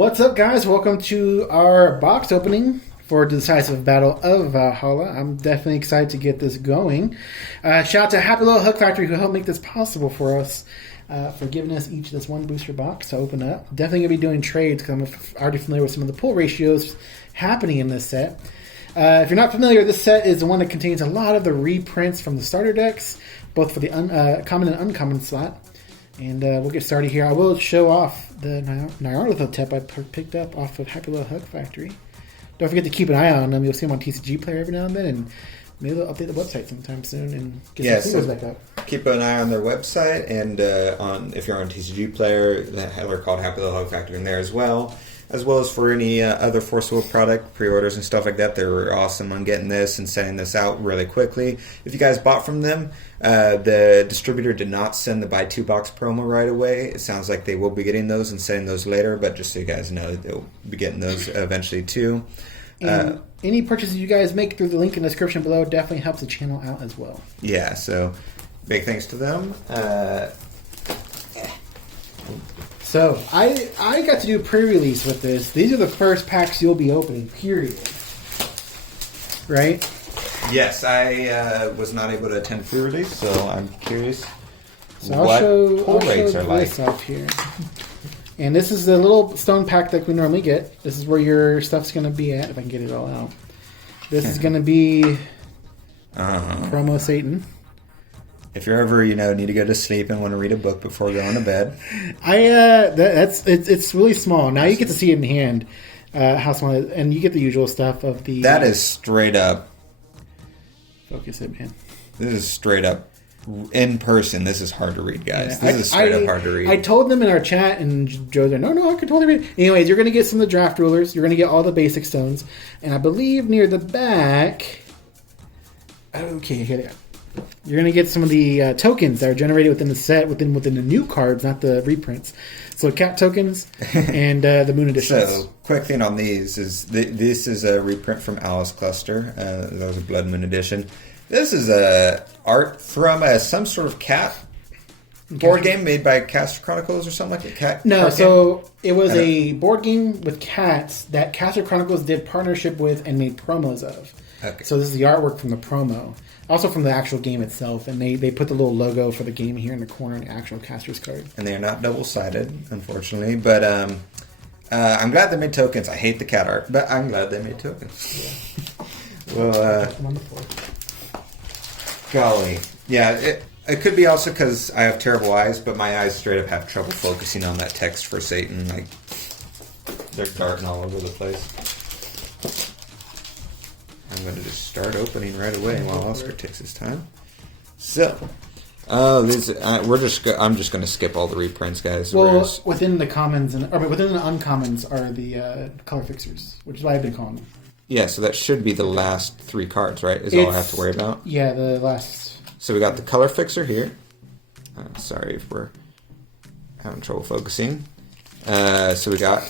What's up, guys? Welcome to our box opening for Decisive Battle of Valhalla. I'm definitely excited to get this going. Shout out to Happy Little Hook Factory who helped make this possible for us, for giving us each this one booster box to open up. Definitely going to be doing trades because I'm already familiar with some of the pull ratios happening in this set. If you're not familiar, this set is the one that contains a lot of the reprints from the starter decks, both for the common and uncommon slot. And we'll get started here. I will show off the Nyarlathotep tip I picked up off of Happy Little Hook Factory. Don't forget to keep an eye on them. You'll see them on TCG Player every now and then, and maybe they'll update the website sometime soon and get some back up. Keep an eye on their website, and if you're on TCG Player, they're called Happy Little Hook Factory in there as well as for any other Force Will product pre-orders and stuff like that. They're awesome on getting this and sending this out really quickly. If you guys bought from them, the distributor did not send the buy 2 box promo right away. It sounds like they will be getting those and sending those later, but just so you guys know, they'll be getting those eventually too. And any purchases you guys make through the link in the description below definitely helps the channel out as well. Yeah, so big thanks to them. So, I got to do pre-release with this. These are the first packs you'll be opening, period. Right? Yes, I was not able to attend pre-release, so I'm curious I'll show this up here. And this is the little stone pack that we normally get. This is where your stuff's going to be at, if I can get it all out. This is going to be Promo Satan. If you're ever, need to go to sleep and want to read a book before going to bed. It's really small. Now you get to see it in hand, how small it is, and you get the usual stuff of the... That is straight up... Focus it, man. This is straight up... In person, this is hard to read, guys. This is straight up hard to read. I told them in our chat, and Joe's like, no, I can totally read it. Anyways, you're going to get some of the draft rulers. You're going to get all the basic stones. And I believe near the back... Okay, here they are. You're going to get some of the tokens that are generated within the set, within the new cards, not the reprints. So cat tokens and the moon editions. So, quick thing on these is this is a reprint from Alice Cluster. That was a Blood Moon edition. This is art from some sort of cat board game made by Caster Chronicles or something like that. It was a board game with cats that Caster Chronicles did partnership with and made promos of. Okay. So this is the artwork from the promo. Also from the actual game itself, and they put the little logo for the game here in the corner in the actual caster's card. And they are not double-sided, unfortunately, but I'm glad they made tokens. I hate the cat art, but I'm glad they made tokens. Yeah. Well, golly. Yeah, it could be also because I have terrible eyes, but my eyes straight up have trouble focusing on that text for Satan. Like, they're darting all over the place. I'm going to just start opening right away while Oscar takes his time. So, I'm just going to skip all the reprints, guys. Well, within the commons within the uncommons are the color fixers, which is what I've been calling them. Yeah, so that should be the last 3 cards, right? Is all I have to worry about. Yeah, the last. So we got the color fixer here. Sorry if we're having trouble focusing. So we got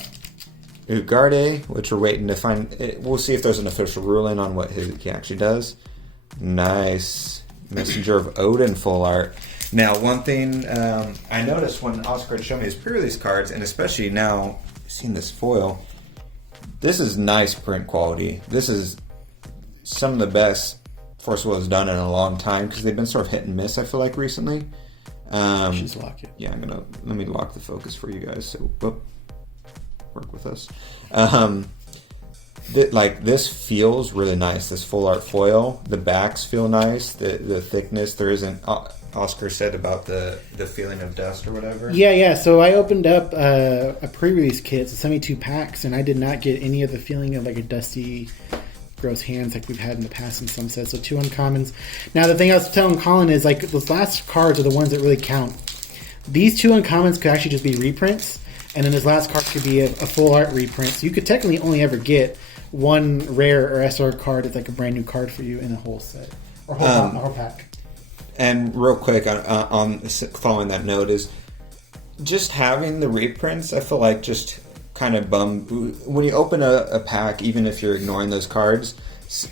Ugarde, which we're waiting to find. We'll see if there's an official ruling on what he actually does. Nice. Messenger of Odin full art. Now, one thing I noticed when Oscar had shown me his pre-release cards, and especially now seeing this foil, this is nice print quality. This is some of the best Force Will has done in a long time because they've been sort of hit and miss, I feel like, recently. Just lock it. Yeah, let me lock the focus for you guys. So, work with us. This feels really nice. This full art foil, the backs feel nice. The thickness, there isn't. Oscar said about the feeling of dust or whatever. Yeah. So I opened up a pre-release kit, so 72 packs, and I did not get any of the feeling of like a dusty, gross hands like we've had in the past in some sets. So 2 uncommons. Now the thing I was telling Colin is like those last cards are the ones that really count. These 2 uncommons could actually just be reprints. And then this last card could be a full art reprint. So you could technically only ever get 1 rare or SR card that's like a brand new card for you in a whole set. Or whole pack. And real quick, on following that note, is just having the reprints, I feel like just kind of when you open a pack, even if you're ignoring those cards,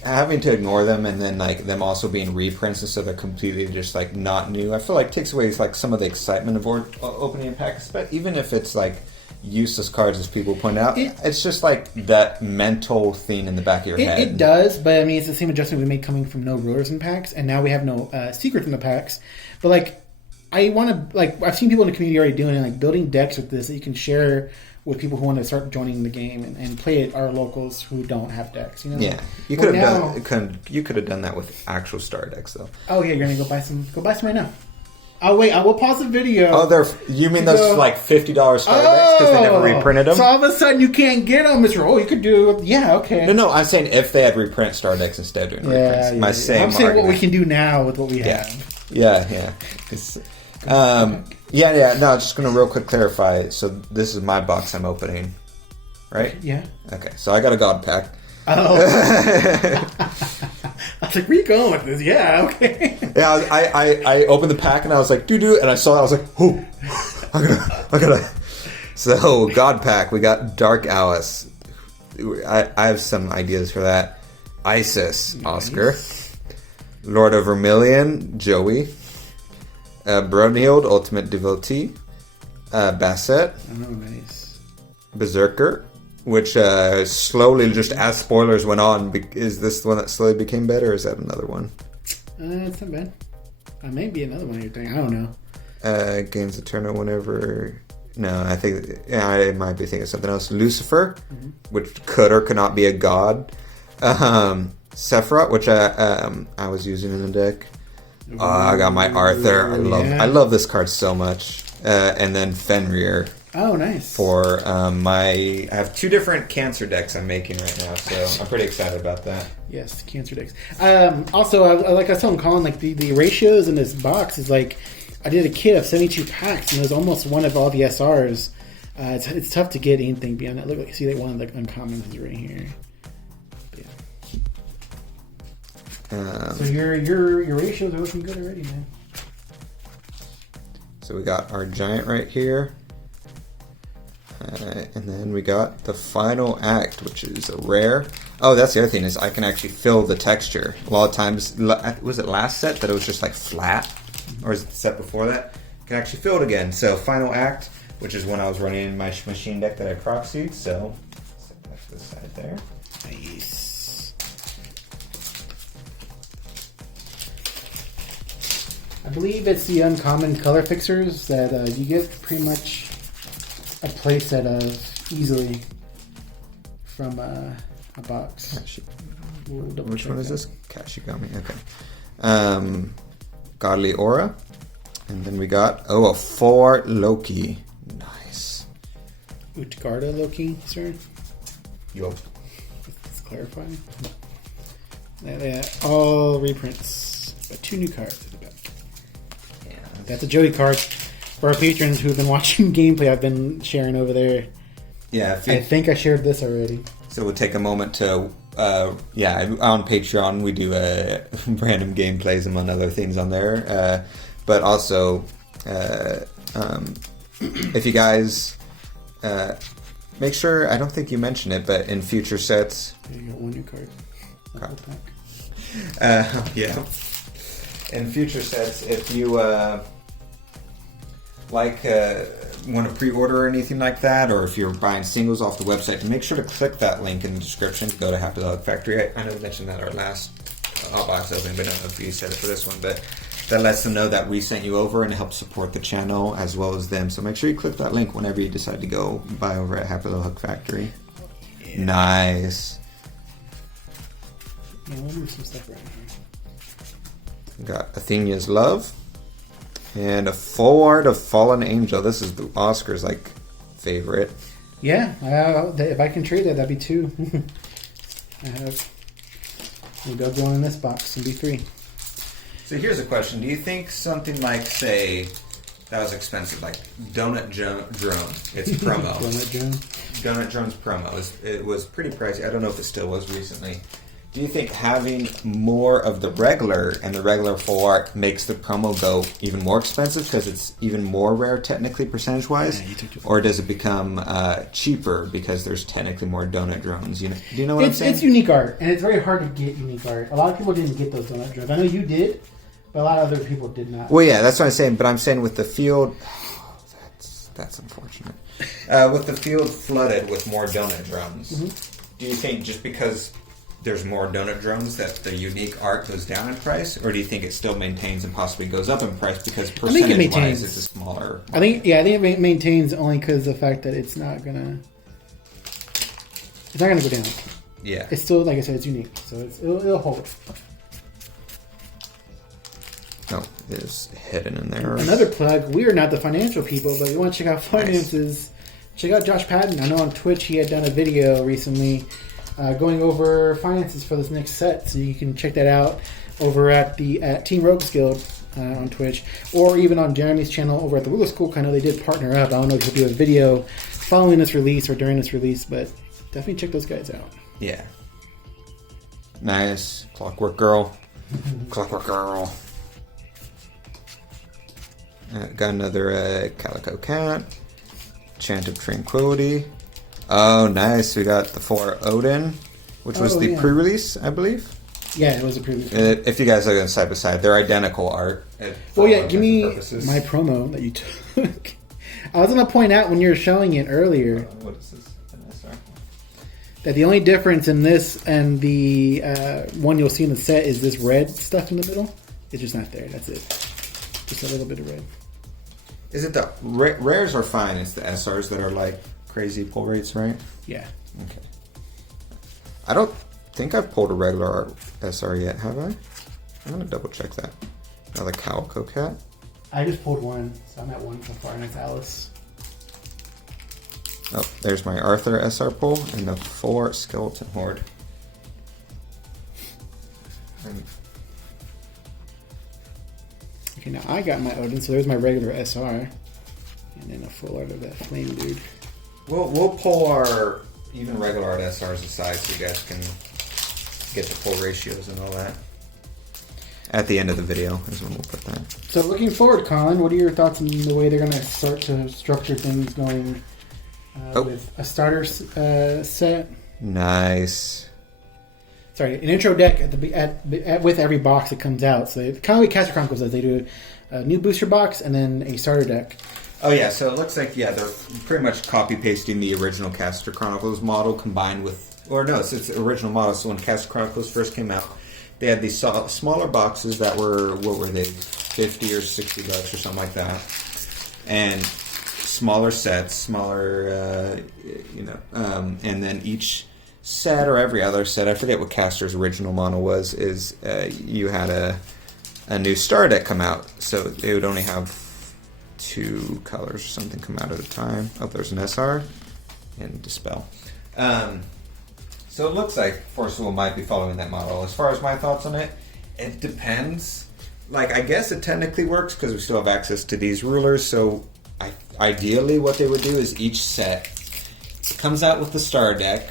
having to ignore them and then like them also being reprints instead of completely just like not new, I feel like takes away like some of the excitement of opening a pack, even if it's like useless cards, as people point out. It's just like that mental thing in the back of your head. It does, but I mean, it's the same adjustment we made coming from no rulers in packs, and now we have no secrets in the packs. But like, I want to I've seen people in the community already doing it, like building decks with this that you can share with people who want to start joining the game and play it. Our locals who don't have decks, you know. Yeah, you could have done that with actual star decks though. Oh yeah, you're gonna go buy some right now. Oh wait, I will pause the video. Oh, you mean those like $50 star decks because they never reprinted them? So all of a sudden you can't get them, Mr. Oh, you could do okay. No, I'm saying if they had reprint star decks instead of doing reprints. I'm saying what we can do now with what we have. Yeah. No, just going to real quick clarify. So this is my box I'm opening, right? Yeah. Okay, so I got a God pack. Oh. I was like, where you going with this? Yeah, okay. Yeah, I opened the pack and I was like, doo-doo, and I saw it, I was like, oh, I gotta. So, God pack, we got Dark Alice. I have some ideas for that. Isis, nice. Oscar. Lord of Vermilion, Joey. Brunhild, Ultimate Devotee. Basset. Oh, nice. Berserker, which slowly, just as spoilers went on, is this the one that slowly became better, or is that another one? It's not bad. May be another one you're thinking. I don't know. Gains Eternal whenever... No, I think... I might be thinking of something else. Lucifer, which could or could not be a god. Sephiroth, which I was using in the deck. I got my Arthur. I love this card so much. And then Fenrir. Oh, nice. For I have 2 different Cancer decks I'm making right now, so I'm pretty excited about that. Yes, Cancer decks. Also, like I was telling Colin, like the ratios in this box is like, I did a kit of 72 packs, and it was almost one of all the SRs. It's tough to get anything beyond that. Look, like, see, like one of the uncommons is right here. So your ratios are looking good already, man. So we got our giant right here. And then we got the final act, which is a rare. Oh, that's the other thing, is I can actually feel the texture. A lot of times, was it last set that it was just like flat? Or is it the set before that? I can actually feel it again. So final act, which is when I was running my machine deck that I proxied. So set that to the side there. Nice. I believe it's the uncommon color fixers that you get pretty much a playset of easily from a box. Which one is this? Kashigami. Okay. Godly Aura. And then we got, a 4 Loki. Nice. Utgarda Loki, sir? Yo. Let's clarify. All reprints, but 2 new cards at the back. Yeah. That's a Joey card. For our patrons who have been watching gameplay, I've been sharing over there. Yeah. I think I shared this already. So we'll take a moment to... on Patreon we do random gameplays among other things on there. But also, if you guys make sure, I don't think you mentioned it, but in future sets, you got 1 new card. Yeah. In future sets, if you want to pre-order or anything like that, or if you're buying singles off the website, make sure to click that link in the description to go to Happy Dog Factory. I know we mentioned that our last box opening, but I don't know if you said it for this one, but that lets them know that we sent you over and helps support the channel as well as them. So make sure you click that link whenever you decide to go buy over at Happy Little Hook Factory. Yeah. Nice. Yeah, we'll move some stuff around here. Got Athena's Love. And a forward of Fallen Angel. This is the Oscar's favorite. Yeah, if I can trade that, that'd be 2. I have. Maybe I'll go in this box and be 3. So here's a question: do you think something like, say, that was expensive, like Donut Drone? It's promo. Donut Drone's promo. It was pretty pricey. I don't know if it still was recently. Do you think having more of the regular and the regular full art makes the promo go even more expensive because it's even more rare technically percentage-wise? Yeah, or does it become cheaper because there's technically more donut drones? Do you know what I'm saying? It's unique art, and it's very hard to get unique art. A lot of people didn't get those donut drones. I know you did, but a lot of other people did not. Well, yeah, that's what I'm saying. But I'm saying with the field, That's unfortunate. With the field flooded with more donut drums, do you think just because there's more donut drums that the unique art goes down in price, or do you think it still maintains and possibly goes up in price because percentage-wise it's a smaller? I think it maintains only because of the fact that it's not gonna go down. Yeah, it's still, like I said, it's unique, so it'll hold. No, it is hidden in there. Another plug: we are not the financial people, but you want to check out finances. Check out Josh Patton. I know on Twitch he had done a video recently going over finances for this next set, so you can check that out over at Team Rogues Guild on Twitch, or even on Jeremy's channel over at the Ruler School. I know they did partner up. I don't know if he'll do a video following this release or during this release, but definitely check those guys out. Yeah. Nice. Clockwork Girl. Clockwork Girl. Got another Calico Cat. Chant of Tranquility. Oh, nice. We got the 4 Odin, which was the pre-release, I believe. Yeah, it was a pre-release. If you guys look at them side by side, they're identical art. Give me my promo that you took. I was going to point out when you were showing it earlier. What is this? That the only difference in this and the one you'll see in the set is this red stuff in the middle. It's just not there. That's it. Just a little bit of red. Is it the rares are fine? It's the SRs that are like crazy pull rates, right? Yeah. Okay. I don't think I've pulled a regular SR yet, have I? I'm gonna double check that. Another Calico Cat. I just pulled one, so I'm at 1 so far, and it's Alice. Oh, there's my Arthur SR pull and the 4 Skeleton Horde. Okay, now I got my Odin, so there's my regular SR. And then a full art of that flame dude. We'll pull our even regular art SRs aside so you guys can get the pull ratios and all that. At the end of the video is when we'll put that. So looking forward, Colin, what are your thoughts on the way they're going to start to structure things going with a starter set? Nice. Sorry, an intro deck with every box that comes out. So kind of like Caster Chronicles does. They do a new booster box and then a starter deck. Oh yeah, so it looks like they're pretty much copy pasting the original Caster Chronicles model combined with, it's the original model. So when Caster Chronicles first came out, they had these smaller boxes that were, what were they, $50 or $60 or something like that, and smaller sets, and then each set or every other set, I forget what Caster's original model was, is you had a new star deck come out, so it would only have 2 colors or something come out at a time. Oh, there's an SR and Dispel. So it looks like Forcible might be following that model. As far as my thoughts on it, it depends. Like, I guess it technically works because we still have access to these rulers, so ideally what they would do is each set comes out with the star deck.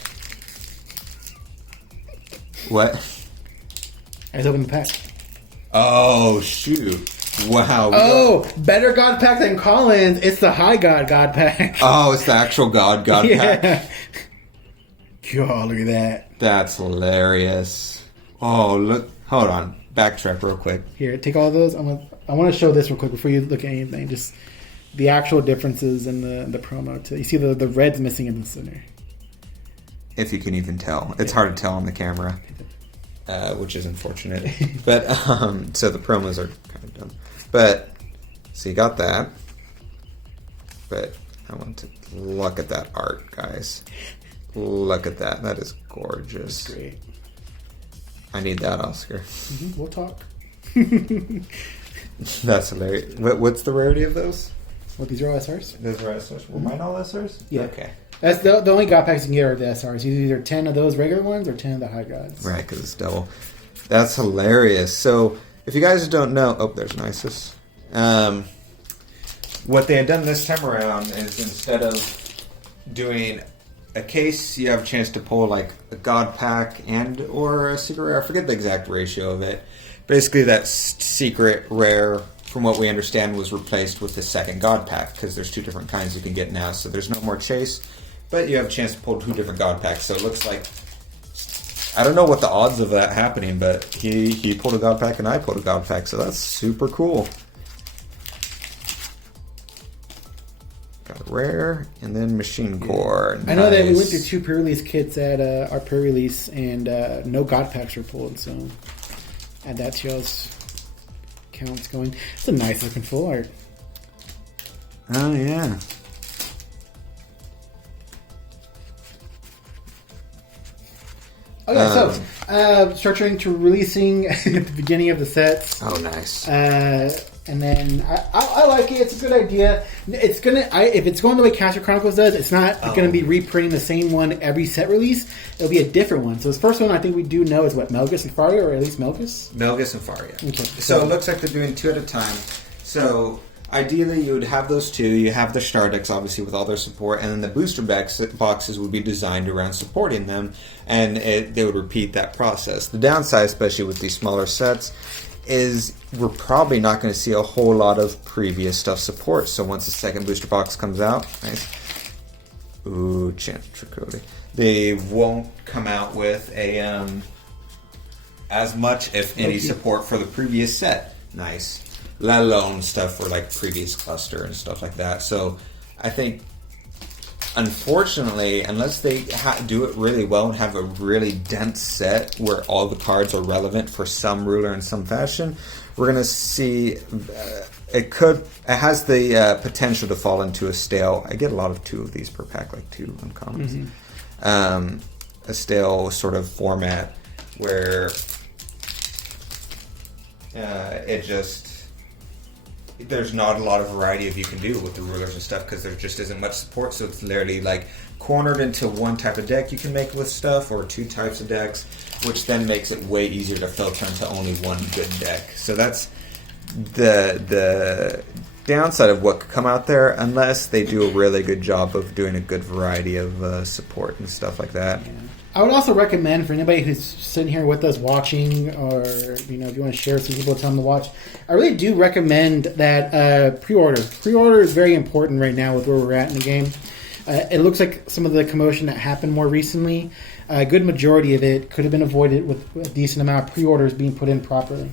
What? I was opening the pack. Oh, shoot. Wow. Oh, better God pack than Colin's. It's the High God pack. Oh, it's the actual God pack. God, look at that. That's hilarious. Oh, look. Hold on. Backtrack real quick. Here, take all those. I want to show this real quick before you look at anything. Just the actual differences in the promo. You see the red's missing in the center. If you can even tell. It's hard to tell on the camera, which is unfortunate. But, so the promos are kind of dumb. But, so you got that. But I want to look at that art, guys. Look at that. That is gorgeous. That's great. I need that, Oscar. Mm-hmm. We'll talk. That's hilarious. What's the rarity of those? What, these are all SRs? Those are SRs? Were mine all SRs? Yeah. Okay. That's the only God packs you can get are the SRs. Either 10 of those regular ones or 10 of the High Gods. Right, because it's double. That's hilarious. So, if you guys don't know... Oh, there's an Isis. What they had done this time around is instead of doing a case, you have a chance to pull like a God pack and or a secret rare. I forget the exact ratio of it. Basically, that secret rare, from what we understand, was replaced with the second God pack because there's 2 different kinds you can get now. So there's no more chase, but you have a chance to pull 2 different God packs. So it looks like, I don't know what the odds of that happening, but he pulled a God pack and I pulled a God pack. So that's super cool. Got a Rare, and then Machine Core. I know that we went through 2 pre-release kits at our pre-release, and no God packs were pulled, so add that to y'all's counts going. It's a nice looking full art. Oh, yeah. Okay, so structuring to releasing at the beginning of the sets. Oh, nice. And then I like it. It's a good idea. It's gonna if it's going the way Caster Chronicles does, it's not going to be reprinting the same one every set release. It'll be a different one. So this first one I think we do know is what, Melgus and Faria, or at least Melgus? Melgus and Faria. Okay. So it looks like they're doing 2 at a time. So ideally you would have those 2. You have the Star decks obviously with all their support, and then the booster boxes would be designed around supporting them, and they would repeat that process. The downside, especially with these smaller sets, is we're probably not going to see a whole lot of previous stuff support. So once the second booster box comes out, nice. Ooh, Chantry Cody. They won't come out with a as much, if any, support for the previous set. Nice. Let alone stuff for like previous cluster and stuff like that. So I think, unfortunately, unless they do it really well and have a really dense set where all the cards are relevant for some ruler in some fashion, we're going to see it has the potential to fall into a stale. I get a lot of 2 of these per pack, like 2 uncommons. Mm-hmm. A stale sort of format where there's not a lot of variety of you can do with the rulers and stuff, because there just isn't much support. So it's literally like cornered into one type of deck you can make with stuff, or 2 types of decks, which then makes it way easier to filter into only one good deck. So that's the downside of what could come out there, unless they do a really good job of doing a good variety of support and stuff like that. Yeah. I would also recommend for anybody who's sitting here with us watching, or if you want to share with some people, tell them to watch, I really do recommend that pre-order. Pre-order is very important right now with where we're at in the game. It looks like some of the commotion that happened more recently, a good majority of it could have been avoided with a decent amount of pre-orders being put in properly.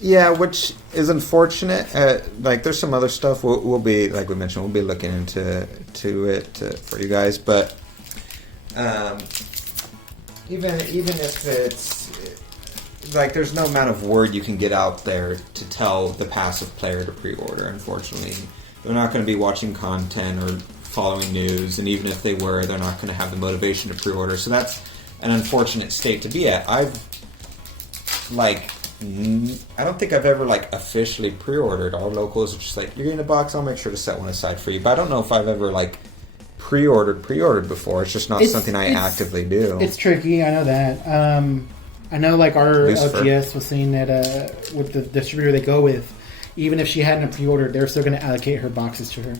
Yeah, which is unfortunate. Like, there's some other stuff we'll be, like we mentioned, we'll be looking into it for you guys, but even if it's like, there's no amount of word you can get out there to tell the passive player to pre-order. Unfortunately, they're not going to be watching content or following news, and even if they were, they're not going to have the motivation to pre-order. So that's an unfortunate state to be at. I don't think I've ever officially pre-ordered. Our locals are just like, you're getting a box, I'll make sure to set one aside for you. But I don't know if I've ever pre-ordered before. It's just not something I actively do. It's tricky, I know that. I know our LGS was saying that with the distributor they go with, even if she hadn't pre-ordered, they're still going to allocate her boxes to her.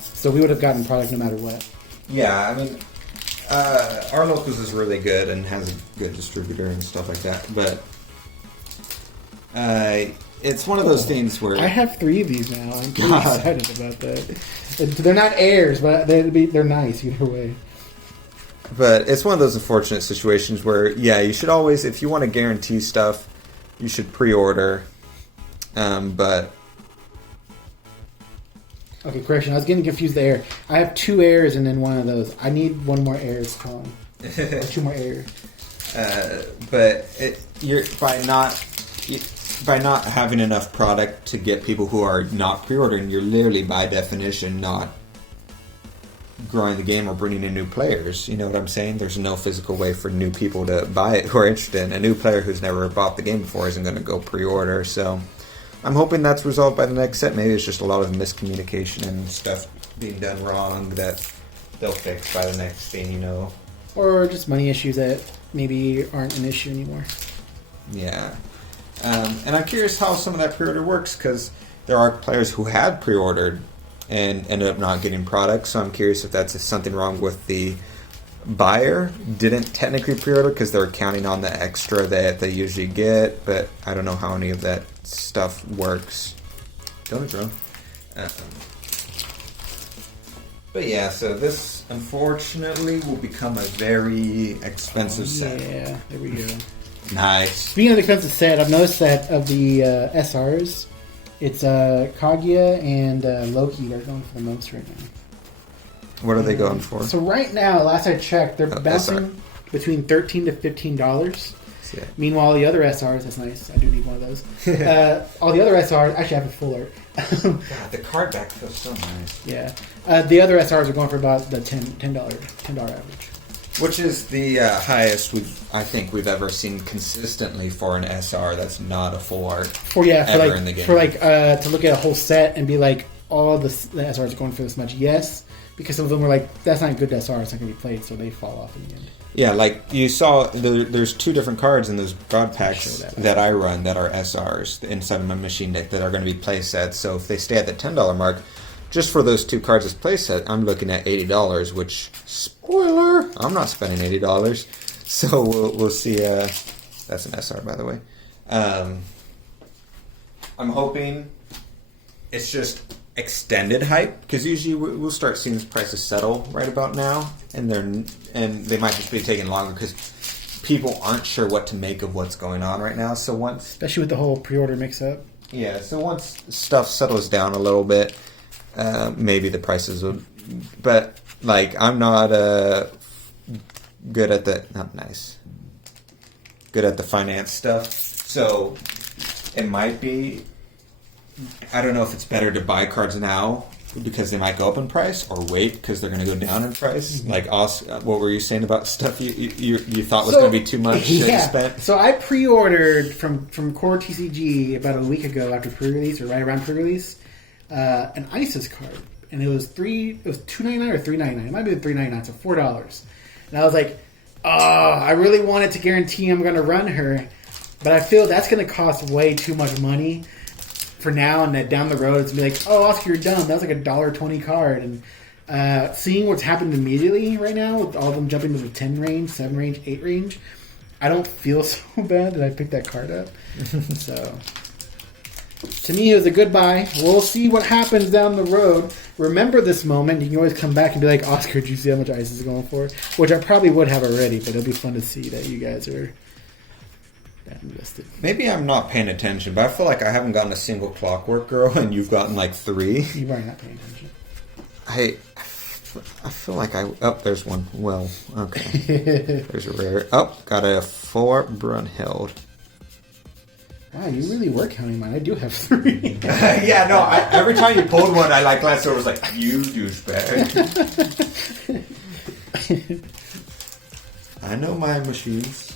So we would have gotten product no matter what. Yeah, I mean, our locals is really good and has a good distributor and stuff like that. But it's one of those things where I have 3 of these now. I'm pretty excited about that. They're not airs, but they're nice either way. But it's one of those unfortunate situations where, yeah, you should always, if you want to guarantee stuff, you should pre-order. But okay, correction. I was getting confused there. I have 2 airs and then one of those. I need 1 more air, Colin. Or 2 more air. But you're by not having enough product to get people who are not pre-ordering, you're literally by definition not growing the game or bringing in new players. You know what I'm saying? There's no physical way for new people to buy it who are interested in. A new player who's never bought the game before isn't going to go pre-order. So I'm hoping that's resolved by the next set. Maybe it's just a lot of miscommunication and stuff being done wrong that they'll fix by the next thing, Or just money issues that maybe aren't an issue anymore. Yeah. And I'm curious how some of that pre-order works, because there are players who had pre-ordered and ended up not getting products. So I'm curious if that's something wrong with the buyer. Didn't technically pre-order because they're counting on the extra that they usually get, but I don't know how any of that stuff works. Don't it, bro? But yeah, so this unfortunately will become a very expensive set. Yeah, there we go. Nice. Speaking of the expensive set, I've noticed that of the SRs, It's Kaguya and Loki that are going for the most right now. What are they going for? So right now, last I checked, they're bouncing SR. between $13 to $15. Yeah. Meanwhile, the other SRs, that's nice. I do need one of those. All the other SRs, actually, I have a full art. God, the card back feels so nice. Yeah. The other SRs are going for about the $10 average. Which is the highest I think we've ever seen consistently for an SR that's not a full art in the game. To look at a whole set and be like, all the SRs are going for this much. Yes, because some of them were like, that's not a good SR, it's not going to be played, so they fall off in the end. Yeah, like you saw, there's 2 different cards in those God packs that I run that are SRs inside of my machine deck that are going to be play sets. So if they stay at the $10 mark, just for those 2 cards as play set, I'm looking at $80, which, spoiler, I'm not spending $80. So we'll see. That's an SR, by the way. I'm hoping it's just extended hype, because usually we'll start seeing these prices settle right about now, and they might just be taking longer because people aren't sure what to make of what's going on right now. So especially with the whole pre-order mix-up. Yeah, so once stuff settles down a little bit, maybe the prices will. But like, I'm not good at the finance stuff, so it might be. I don't know if it's better to buy cards now because they might go up in price, or wait because they're going to go down in price. Mm-hmm. Like, what were you saying about stuff you thought was going to be too much to spend? So I pre-ordered from Core TCG about a week ago after pre-release, or right around pre-release, an ISIS card, and it was $2.99 or $3.99. It might be $3.99, so $4. And I was like, I really wanted to guarantee I'm going to run her, but I feel that's going to cost way too much money for now, and that down the road it's going to be like, oh, Oscar, you're dumb. That was like a $1.20 card. And seeing what's happened immediately right now, with all of them jumping to the 10 range, 7 range, 8 range, I don't feel so bad that I picked that card up. So, to me, it was a good buy. We'll see what happens down the road. Remember this moment. You can always come back and be like, Oscar, did you see how much ISIS is going for? Which I probably would have already, but it'll be fun to see that you guys are invested. Maybe I'm not paying attention, but I feel like I haven't gotten a single Clockwork Girl, and you've gotten like 3. You are not paying attention. I feel like there's one. Well, okay. There's a rare. Got a 4 Brunhild. Wow, you really were counting mine. I do have 3. Yeah, no. Every time you pulled one, I glanced over. Was like, you douchebag. I know my machines.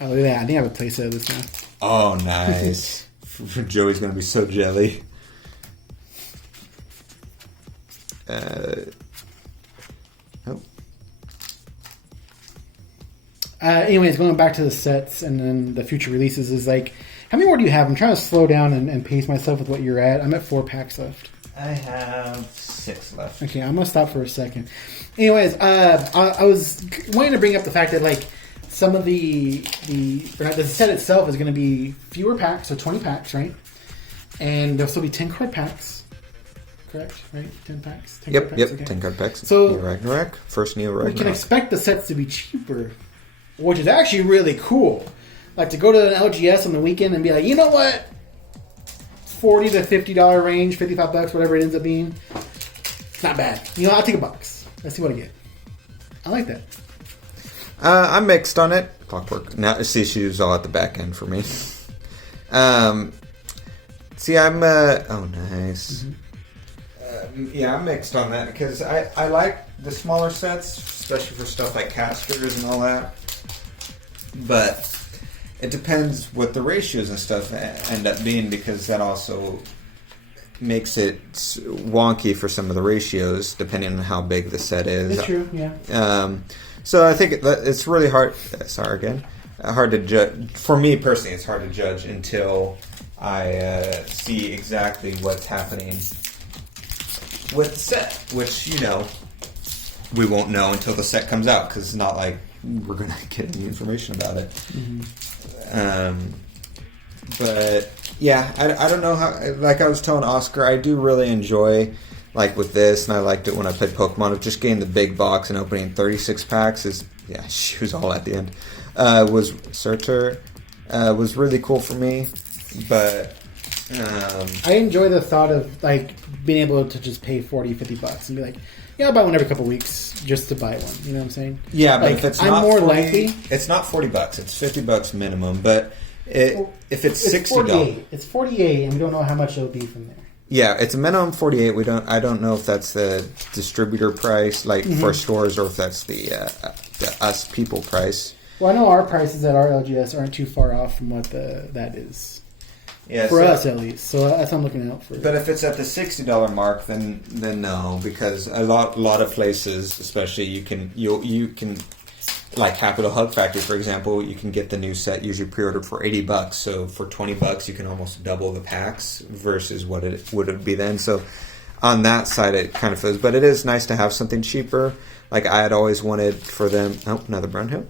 Oh, look at that. I think I have a playset of this now. Oh, nice. Joey's going to be so jelly. Anyways, going back to the sets and then the future releases is like, how many more do you have? I'm trying to slow down and pace myself with what you're at. I'm at 4 packs left. I have 6 left. Okay, I'm going to stop for a second. Anyways, I was wanting to bring up the fact that like, some of the set itself is going to be fewer packs, so 20 packs, right? And there'll still be 10 card packs, correct? Right? 10 packs? 10 yep, card packs? Okay. 10 card packs. So Neo Ragnarok, first Neo Ragnarok. We can expect the sets to be cheaper, which is actually really cool. Like to go to an LGS on the weekend and be like, you know what? $40 to $50 range, $55, whatever it ends up being. It's not bad. You know, I'll take a box. Let's see what I get. I like that. I'm mixed on it. Clockwork. Now, see, she's all at the back end for me. See, I'm... oh, nice. Mm-hmm. Yeah, I'm mixed on that because I like the smaller sets, especially for stuff like casters and all that. But it depends what the ratios and stuff end up being, because that also makes it wonky for some of the ratios, depending on how big the set is. It's true, yeah. So I think it's really hard. Sorry again. Hard to judge. For me personally, it's hard to judge until I see exactly what's happening with the set, which we won't know until the set comes out, because it's not like we're gonna get any information about it. Mm-hmm. But yeah, I don't know how. Like I was telling Oscar, I do really enjoy. Like with this, and I liked it when I played Pokemon, of just getting the big box and opening 36 packs she was all at the end. Was Surtur was really cool for me, but I enjoy the thought of like being able to just pay $40-$50 and be like, yeah, I'll buy one every couple weeks just to buy one. You know what I'm saying? Yeah, but like, if it's I'm not more 40, likely. it's not $40. It's $50 minimum. But if it's $60, 48. It's 48, and we don't know how much it'll be from there. Yeah, it's a minimum 48. I don't know if that's the distributor price, like for stores, or if that's the us people price. Well, I know our prices at our LGS aren't too far off from what that is. Yeah, for us at least. So that's what I'm looking out for. But if it's at the $60 mark, then no, because a lot of places, especially you can like Capital Hug Factory, for example, you can get the new set usually pre-ordered for $80. So for $20, you can almost double the packs versus what it would be then. So on that side, it kind of feels. But it is nice to have something cheaper. Like I had always wanted for them. Oh, another brown hill.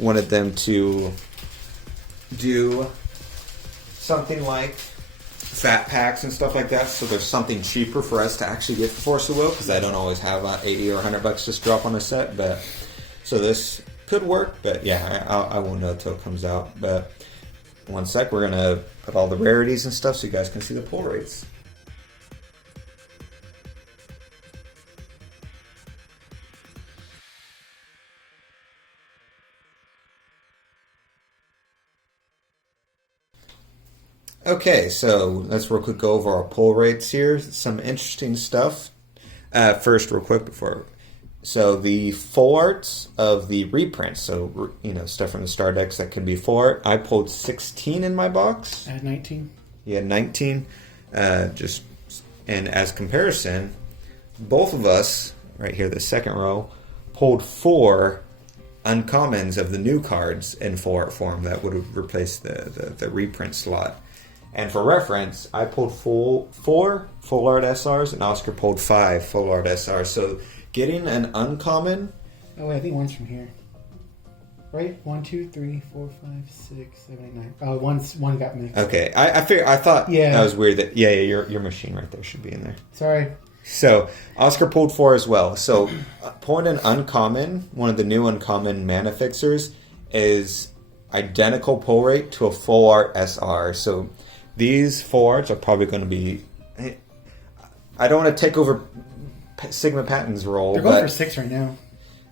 Wanted them to do something like fat packs and stuff like that, so there's something cheaper for us to actually get Force of Will, because I don't always have $80 or $100 just drop on a set. But so this could work, but yeah, I won't know until it comes out. But one sec, we're gonna put all the rarities and stuff so you guys can see the pull rates. Okay, so let's real quick go over our pull rates here. Some interesting stuff. First, real quick so the full arts of the reprints, so stuff from the Star decks that could be full art. I pulled 16 in my box. I had 19. Yeah, 19. And as comparison, both of us right here, the second row, pulled 4 uncommons of the new cards in full art form that would have replaced the reprint slot. And for reference, I pulled 4 full art SRs, and Oscar pulled 5 full art SRs. So getting an uncommon. Oh, wait, I think one's from here. Right? 1, 2, 3, 4, 5, 6, 7, 8, 9. Oh, one got mixed. Okay, I thought that was weird. That your machine right there should be in there. Sorry. So Oscar pulled 4 as well. So pulling an uncommon, one of the new uncommon mana fixers, is identical pull rate to a full art SR. So these full arts are probably going to be. I don't want to take over Sigma Patton's role. They're going for 6 right now.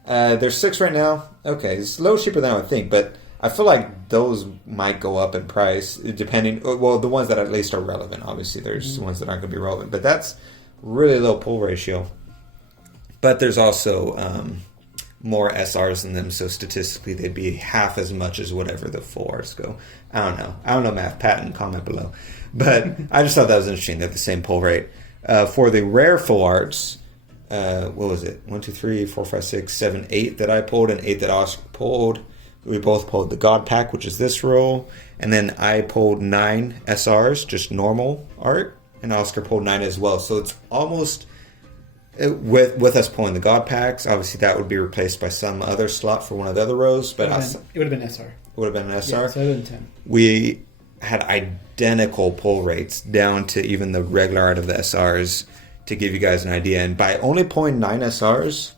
There's 6 right now. Okay, it's a little cheaper than I would think, but I feel like those might go up in price depending. Well, the ones that at least are relevant. Obviously, there's ones that aren't going to be relevant, but that's really low pull ratio. But there's also more SRs than them, so statistically they'd be half as much as whatever the full arts go. I don't know math. Patton, comment below. But I just thought that was interesting. They're the same pull rate. For the rare full arts, what was it? 1, 2, 3, 4, 5, 6, 7, 8 that I pulled, and 8 that Oscar pulled. We both pulled the God Pack, which is this roll, and then I pulled 9 SRs, just normal art, and Oscar pulled 9 as well. So it's almost with us pulling the God Packs. Obviously, that would be replaced by some other slot for one of the other rows. But it would have been SR. Would have been an SR. Yeah, so it would have been 10. We had identical pull rates down to even the regular art of the SRs to give you guys an idea. And by only pulling 9 SRs,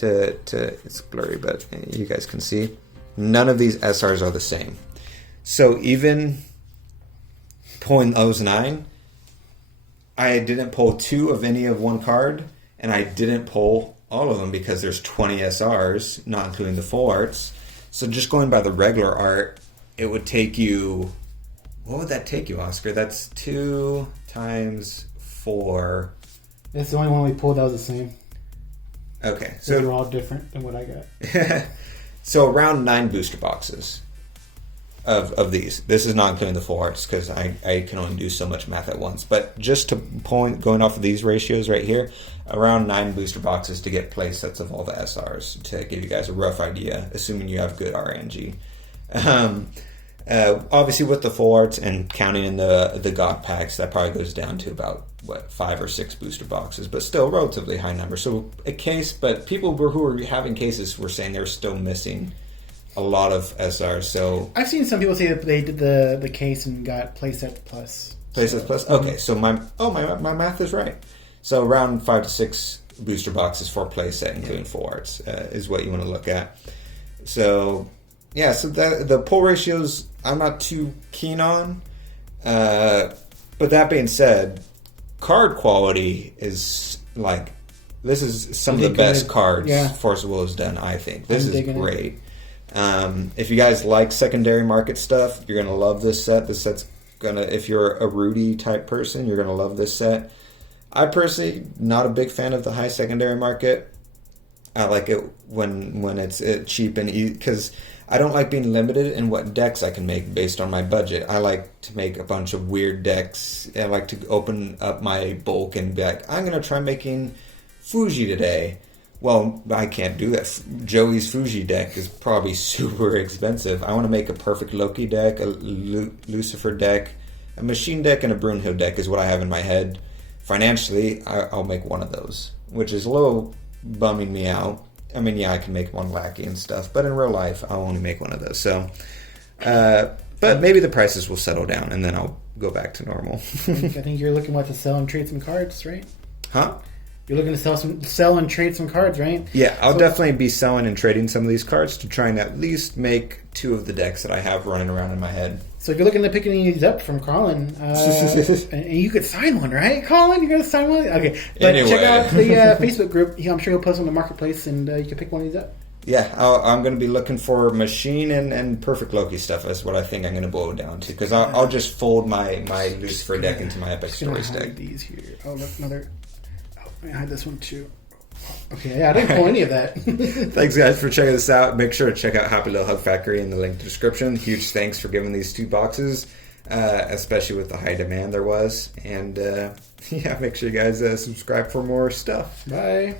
it's blurry, but you guys can see, none of these SRs are the same. So even pulling those 9, I didn't pull 2 of any of one card, and I didn't pull all of them because there's 20 SRs, not including the full arts. So just going by the regular art, it would take you... What would that take you, Oscar? That's 2 times 4. That's the only one we pulled that was the same. Okay. So they're all different than what I got. So around 9 booster boxes of these. This is not including the full arts because I can only do so much math at once. But just to going off of these ratios right here, around 9 booster boxes to get play sets of all the SRs to give you guys a rough idea, assuming you have good RNG. Obviously with the full arts and counting in the God packs, that probably goes down to about 5 or 6 booster boxes, but still relatively high number. So a case, but people who are having cases were saying they're still missing a lot of SRs. So I've seen some people say that they did the case and got playset plus. Playset plus. Okay, so my math is right. So around 5 to 6 booster boxes for playset, including full arts, is what you want to look at. So yeah, so the pull ratios I'm not too keen on. But that being said, card quality is like, this is some of the best cards Force of Will has done, I think. This is great. If you guys like secondary market stuff, you're going to love this set. This set's if you're a Rudy type person, you're going to love this set. I personally not a big fan of the high secondary market. I like it when it's cheap and easy, because I don't like being limited in what decks I can make based on my budget. I like to make a bunch of weird decks. I like to open up my bulk and be like, I'm going to try making Fuji today. Well, I can't do that. Joey's Fuji deck is probably super expensive. I want to make a perfect Loki deck, a Lucifer deck, a Machine deck, and a Brunhild deck is what I have in my head. Financially, I'll make one of those, which is a little bumming me out. I mean, yeah, I can make one lackey and stuff, but in real life, I'll only make one of those. So, but maybe the prices will settle down, and then I'll go back to normal. I think you're looking to sell and trade some cards, right? Huh? You're looking to sell and trade some cards, right? Yeah, I'll definitely be selling and trading some of these cards to try and at least make 2 of the decks that I have running around in my head. So if you're looking to pick any of these up from Colin, and you could sign one, right, Colin? You're going to sign one? Okay. But anyway, check out the Facebook group. I'm sure he'll post on the marketplace, and you can pick one of these up. Yeah, I'm going to be looking for Machine and Perfect Loki stuff. That's what I think I'm going to boil it down to. Because I'll just fold my Lucifer deck into my Epic Stories deck. These here. Oh, look, another... I had this one too. Okay, yeah, I didn't pull any of that. Thanks, guys, for checking this out. Make sure to check out Happy Little Hug Factory in the link in the description. Huge thanks for giving these 2 boxes, especially with the high demand there was. And, yeah, make sure you guys subscribe for more stuff. Bye.